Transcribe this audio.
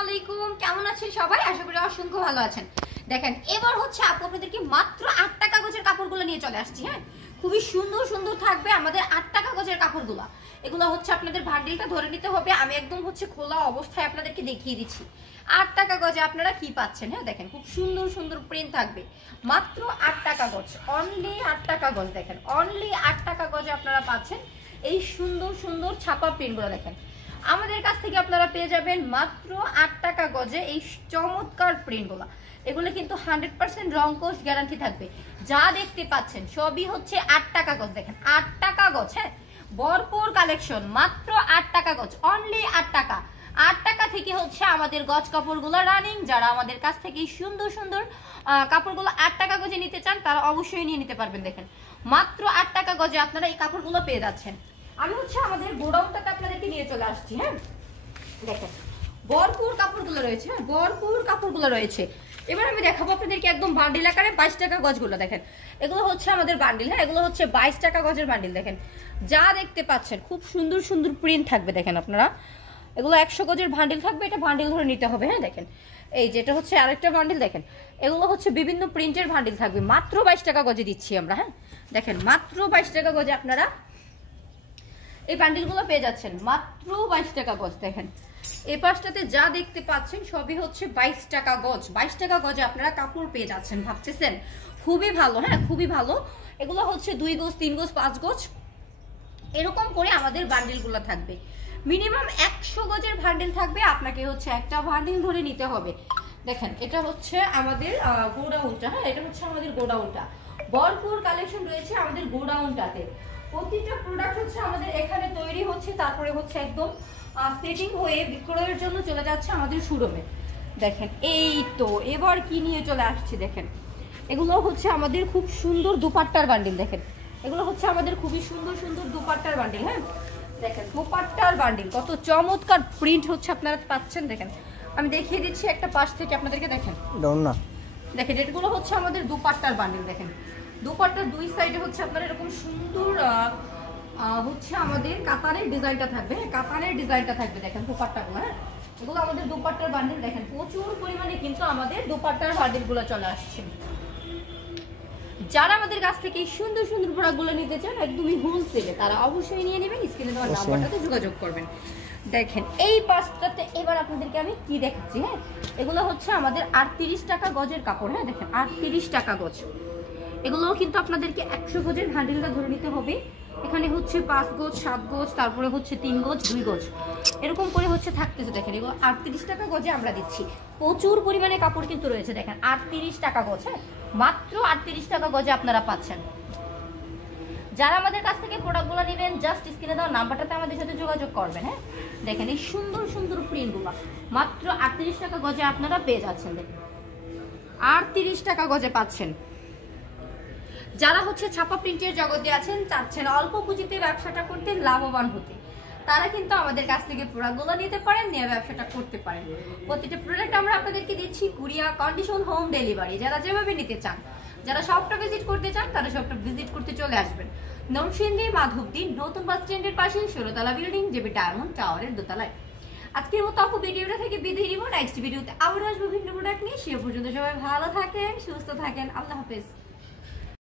আলাইকুম, কেমন আছেন সবাই? আশা করি অসংখ্য ভালো আছেন। দেখেন এবার হচ্ছে আপু আপনাদেরকে মাত্র 8 টাকা গজের কাপড়গুলো নিয়ে চলে আসছি। হ্যাঁ, খুবই সুন্দর সুন্দর থাকবে আমাদের 8 টাকা গজের কাপড়গুলো। এগুলো হচ্ছে আপনাদের বান্ডিলটা ধরে নিতে হবে। আমি একদম হচ্ছে খোলা অবস্থায় আপনাদেরকে দেখিয়ে দিচ্ছি 8 টাকা গজে আপনারা কি পাচ্ছেন। হ্যাঁ দেখেন খুব সুন্দর সুন্দর প্রিন্ট থাকবে মাত্র 8 টাকা গজ, অনলি 8 টাকা গজ। দেখেন অনলি 8 টাকা গজে আপনারা পাচ্ছেন এই সুন্দর সুন্দর ছাপা প্রিন্টগুলো। দেখেন আমাদের কাছ থেকে আপনারা পেয়ে যাবেন মাত্র 8 টাকা গজে এই চমৎকার প্রিন্টগুলো। এগুলো কিন্তু 100% রং কোশ গ্যারান্টি থাকবে। যা দেখতে পাচ্ছেন সবই হচ্ছে 8 টাকা গজ। দেখেন 8 টাকা গজ। হ্যাঁ, ভরপুর কালেকশন, মাত্র 8 টাকা গজ, অনলি 8 টাকা। 8 টাকা থেকে হচ্ছে আমাদের গজ কাপড়গুলো রানিং। যারা আমাদের কাছ থেকে সুন্দর সুন্দর কাপড়গুলো 8 টাকা গজে নিতে চান তারা অবশ্যই নিয়ে নিতে পারবেন। দেখেন মাত্র 8 টাকা গজে আপনারা এই কাপড়গুলো পেয়ে যাচ্ছেন। আমি হচ্ছে আমাদের গোডাউনটাতে আপনাদেরকে নিয়ে চলে আসছি। হ্যাঁ দেখেন ভরপুর কাপড়গুলো রয়েছে। হ্যাঁ ভরপুর কাপড়গুলো রয়েছে। এবার আমি দেখাবো আপনাদেরকে একদম বান্ডিল আকারে 22 টাকা গজগুলো। দেখেন এগুলো হচ্ছে আমাদের বান্ডিল। হ্যাঁ এগুলো হচ্ছে 22 টাকা গজের বান্ডিল। দেখেন যা দেখতে পাচ্ছেন খুব সুন্দর সুন্দর প্রিন্ট থাকবে। দেখেন আপনারা এগুলো 100 গজের বান্ডিল থাকবে। এটা বান্ডিল ধরে নিতে হবে। হ্যাঁ দেখেন এই যেটা হচ্ছে আরেকটা বান্ডিল। দেখেন এগুলো হচ্ছে বিভিন্ন প্রিন্টের বান্ডিল থাকবে। মাত্র 22 টাকা গজে দিচ্ছি আমরা। হ্যাঁ দেখেন মাত্র 22 টাকা গজে আপনারা এই বান্ডিলগুলো পেয়ে যাচ্ছেন মাত্র 22 টাকা গজ। দেখেন এই পাশটাতে যা দেখতে পাচ্ছেন সবই হচ্ছে 22 টাকা গজ। 22 টাকা গজে আপনারা কাপড় পেয়ে যাচ্ছেন। ভাবতেছেন খুবই ভালো। হ্যাঁ খুবই ভালো। এগুলো হচ্ছে 2 গজ 3 গজ 5 গজ এরকম করে আমাদের বান্ডিলগুলো থাকবে। মিনিমাম 100 গজের বান্ডিল থাকবে। আপনাকে হচ্ছে একটা বান্ডিল ধরে নিতে হবে। দেখেন এটা হচ্ছে আমাদের গোডাউনটা। হ্যাঁ এটা হচ্ছে আমাদের গোডাউনটা। ভরপুর কালেকশন রয়েছে আমাদের গোডাউনটাতে। প্রতিটা প্রোডাক্ট হচ্ছে আমাদের এখানে তৈরি হচ্ছে, তারপরে হচ্ছে একদম সেটিং হয়ে বিক্রয়ের জন্য চলে যাচ্ছে আমাদের শোরুমে। দেখেন এই তো এবার কি নিয়ে চলে আসছে। দেখেন এগুলো হচ্ছে আমাদের খুব সুন্দর দুপাট্টার বান্ডিল। দেখেন এগুলো হচ্ছে আমাদের খুবই সুন্দর সুন্দর দুপাট্টার বান্ডিল। হ্যাঁ দেখেন দুপাট্টার বান্ডিল কত চমৎকার প্রিন্ট হচ্ছে আপনারা পাচ্ছেন। দেখেন আমি দেখিয়ে দিচ্ছি একটা পাশ থেকে আপনাদেরকে। দেখেন দেখেন এগুলো হচ্ছে আমাদের দুপাট্টার বান্ডিল। দেখেন দুপাট্টার দুই সাইডে হচ্ছে আপনারা এরকম সুন্দর হচ্ছে আমাদের কাতানের ডিজাইনটা থাকবে। হ্যাঁ কাতানের ডিজাইনটা থাকবে। দেখেন দুপাট্টাগুলো। হ্যাঁ এগুলো আমাদের দুপাট্টার বান্ডিল। দেখেন প্রচুর পরিমাণে কিন্তু আমাদের দুপাট্টার বান্ডিলগুলো চলে আসছে। যারা আমাদের কাছ থেকে সুন্দর সুন্দর প্রোডাক্টগুলো নিতে চান একদমই হোলসেলে তারা অবশ্যই নিয়ে নেবেন। স্ক্রিনে দেওয়া নাম্বারটাতে যোগাযোগ করবেন। দেখেন এই পাঁচটাতে এবার আপনাদেরকে আমি কি দেখাচ্ছি। হ্যাঁ এগুলো হচ্ছে আমাদের 38 টাকা গজের কাপড়। হ্যাঁ দেখেন 38 টাকা গজ। এগুলোও কিন্তু আপনাদেরকে 100 গজের বান্ডিলটা ধরে নিতে হবে। এখানে হচ্ছে 5 গজ 7 গজ তারপরে হচ্ছে 3 গজ 2 গজ এরকম করে হচ্ছে থাকতেছে। দেখেন এগুলো 38 টাকা গজে আমরা দিচ্ছি। প্রচুর পরিমাণে কাপড় কিন্তু রয়েছে। দেখেন 38 টাকা গজ। হ্যাঁ মাত্র 38 টাকা গজে আপনারা পাচ্ছেন। যারা আমাদের কাছ থেকে প্রোডাক্টগুলো নেবেন জাস্ট স্ক্রিনে দেওয়া নাম্বারটাতে আমাদের সাথে যোগাযোগ করবেন। হ্যাঁ দেখেন এই সুন্দর সুন্দর প্রিন্টগুলো মাত্র 38 টাকা গজে আপনারা পেয়ে যাচ্ছেন। দেখেন 38 টাকা গজে পাচ্ছেন। যারা হচ্ছে ছাপা প্রিন্টের জগতে আছেন, চাচ্ছেন অল্প পুঁজিতে ব্যবসাটা করতে লাভবান হতে, তারা কিন্তু আমাদের কাছ থেকে প্রোডাক্টগুলো নিতে পারেন, নিয়ে ব্যবসাটা করতে পারেন। প্রতিটা প্রোডাক্ট আমরা আপনাদেরকে দিচ্ছি কুরিয়ার কন্ডিশন হোম ডেলিভারি। যারা যেভাবে নিতে চান, যারা শপটা ভিজিট করতে চান তারা শপটা ভিজিট করতে চলে আসবেন নরসিংদী মাধবদী নতুন বাস স্ট্যান্ডের পাশে 16তলা বিল্ডিং জেবি ডায়মন্ড টাওয়ারের দোতলায়। আজকের মতো আপু ভিডিওটা থেকে বিদায় নিব। নেক্সট ভিডিওতে আবার আসবো ভিন্ন প্রোডাক্ট নিয়ে। সে পর্যন্ত সবাই ভালো থাকেন, সুস্থ থাকেন। আল্লাহ হাফেজ।